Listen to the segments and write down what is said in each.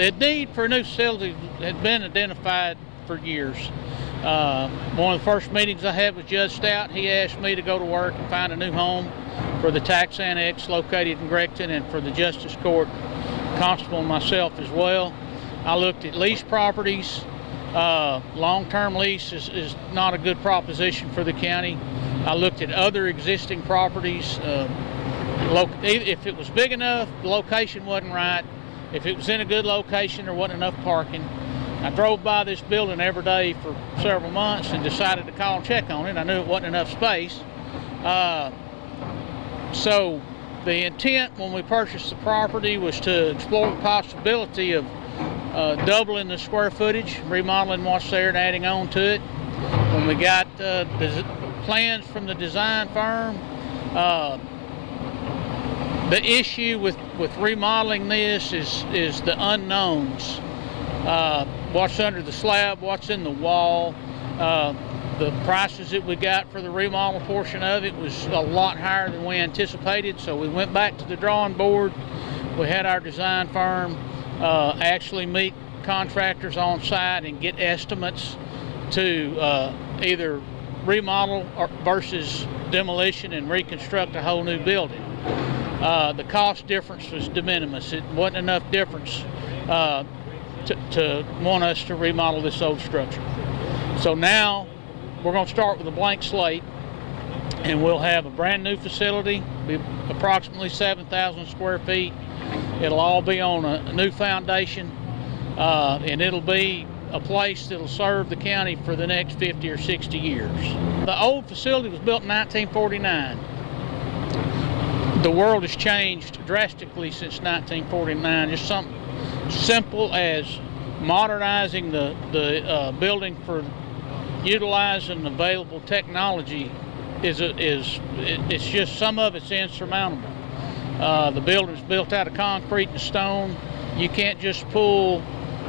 The need for a new facility had been identified for years. One of the first meetings I had with Judge Stout, he asked me to go to work and find a new home for the tax annex located in Greggton and for the Justice Court constable and myself as well. I looked at lease properties. Long-term lease is not a good proposition for the county. I looked at other existing properties. If it was big enough, the location wasn't right. If it was in a good location, there wasn't enough parking. I drove by this building every day for several months and decided to call and check on it. I knew it wasn't enough space. So the intent when we purchased the property was to explore the possibility of doubling the square footage, remodeling what's there and adding on to it. When we got the plans from the design firm, the issue with remodeling this is the unknowns. What's under the slab, what's in the wall. The prices that we got for the remodel portion of it was a lot higher than we anticipated, so we went back to the drawing board. We had our design firm actually meet contractors on site and get estimates to either remodel versus demolition and reconstruct a whole new building. The cost difference was de minimis. It wasn't enough difference to want us to remodel this old structure. So now we're going to start with a blank slate, and we'll have a brand new facility, be approximately 7,000 square feet. It'll all be on a new foundation, and it'll be a place that'll serve the county for the next 50 or 60 years. The old facility was built in 1949. The world has changed drastically since 1949. Just something simple as modernizing the building for utilizing available technology it's just some of it's insurmountable. The building's built out of concrete and stone. You can't just pull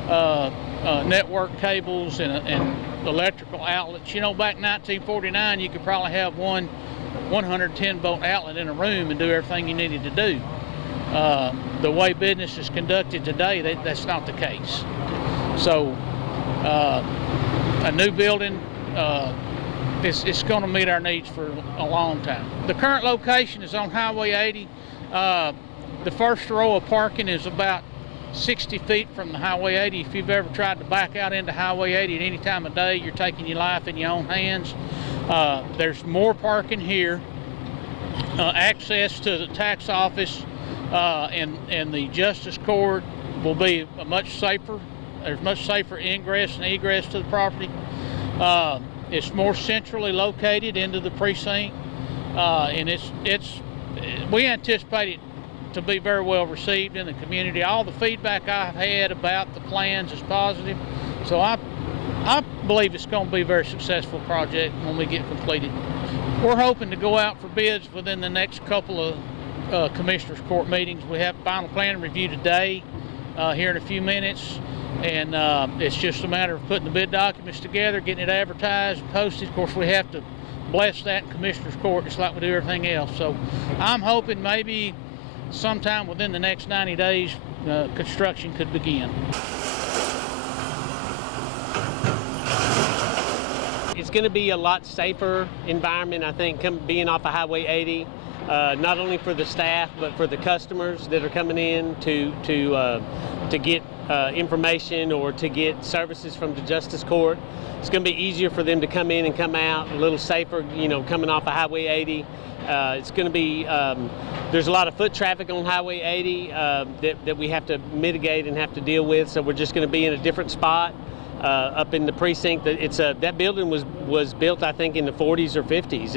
network cables and electrical outlets. You know, back in 1949, you could probably have one 110-volt outlet in a room and do everything you needed to do. The way business is conducted today, that's not the case. So a new building, it's going to meet our needs for a long time. The current location is on Highway 80. The first row of parking is about 60 feet from the Highway 80. If you've ever tried to back out into Highway 80 at any time of day, you're taking your life in your own hands. There's more parking here. Access to the tax office and the Justice Court will be a much safer. There's much safer ingress and egress to the property. It's more centrally located into the precinct, and we anticipate it to be very well received in the community. All the feedback I've had about the plans is positive, so I believe it's going to be a very successful project when we get completed. We're hoping to go out for bids within the next couple of Commissioners Court meetings. We have final plan review today, here in a few minutes, and it's just a matter of putting the bid documents together, getting it advertised and posted. Of course, we have to bless that in Commissioners Court just like we do everything else. So I'm hoping maybe sometime within the next 90 days, construction could begin. It's going to be a lot safer environment, I think, being off of Highway 80, not only for the staff, but for the customers that are coming in to get information or to get services from the Justice Court. It's going to be easier for them to come in and come out, a little safer, you know, coming off of Highway 80. It's going to be, there's a lot of foot traffic on Highway 80 that we have to mitigate and have to deal with, so we're just going to be in a different spot up in the precinct. That building was built, I think, in the 40s or 50s.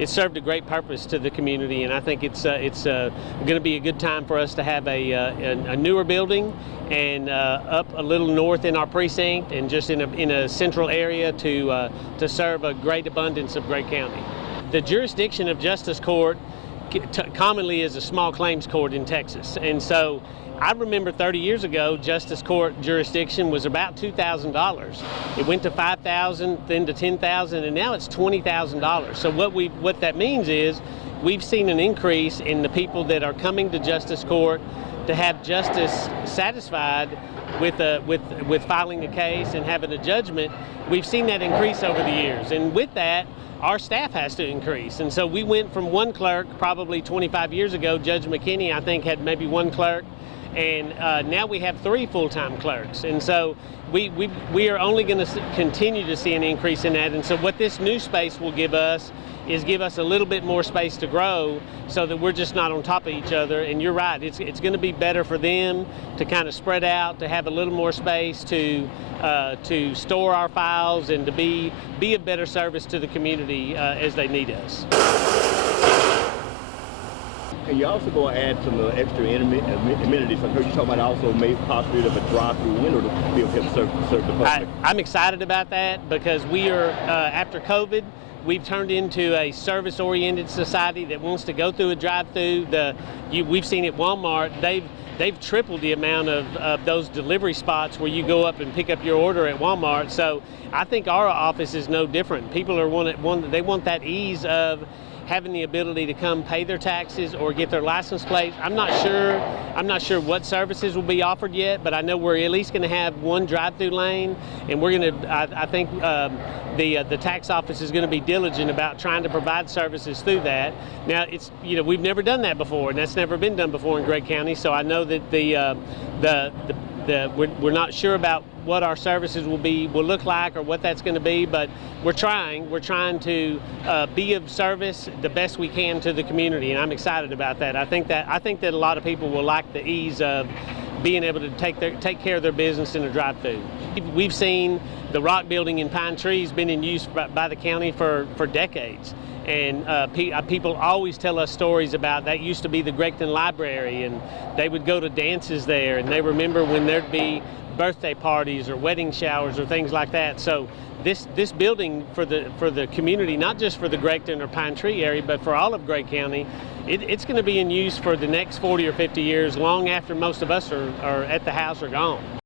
It served a great purpose to the community, and I think it's going to be a good time for us to have a newer building and up a little north in our precinct and just in a central area to serve a great abundance of Gregg County. The jurisdiction of Justice Court commonly is a small claims court in Texas, and so I remember 30 years ago, Justice Court jurisdiction was about $2,000. It went to $5,000, then to $10,000, and now it's $20,000. So what that means is we've seen an increase in the people that are coming to Justice Court to have justice satisfied with filing a case and having a judgment, we've seen that increase over the years. And with that, our staff has to increase. And so we went from one clerk probably 25 years ago. Judge McKinney, I think, had maybe one clerk. And now we have 3 full-time clerks. And so we are only going to continue to see an increase in that. And so what this new space will give us is give us a little bit more space to grow so that we're just not on top of each other. And you're right, it's going to be better for them to kind of spread out, to have a little more space to store our files and to be a better service to the community as they need us. And you're also going to add some extra amenities. I heard you talking about also maybe possibility of a drive-through window to be able to serve the public. I'm excited about that because we are, after COVID, we've turned into a service-oriented society that wants to go through a drive-through. We've seen at Walmart, they've tripled the amount of those delivery spots where you go up and pick up your order at Walmart. So I think our office is no different. People are they want that ease of having the ability to come pay their taxes or get their license plates. I'm not sure what services will be offered yet, but I know we're at least going to have one drive-through lane, and we're going to. I think the tax office is going to be diligent about trying to provide services through that. Now, it's we've never done that before, and that's never been done before in Gregg County. So I know that we're not sure about what our services will look like or what that's going to be, but we're trying to be of service the best we can to the community, and I'm excited about that. I think that a lot of people will like the ease of being able to take care of their business in a drive-through. We've seen the rock building in Pine Trees been in use by the county for decades. And people always tell us stories about that used to be the Greggton Library, and they would go to dances there, and they remember when there'd be birthday parties or wedding showers or things like that. So this building for the community, not just for the Greggton or Pine Tree area, but for all of Gregg County, it's going to be in use for the next 40 or 50 years, long after most of us are at the house or gone.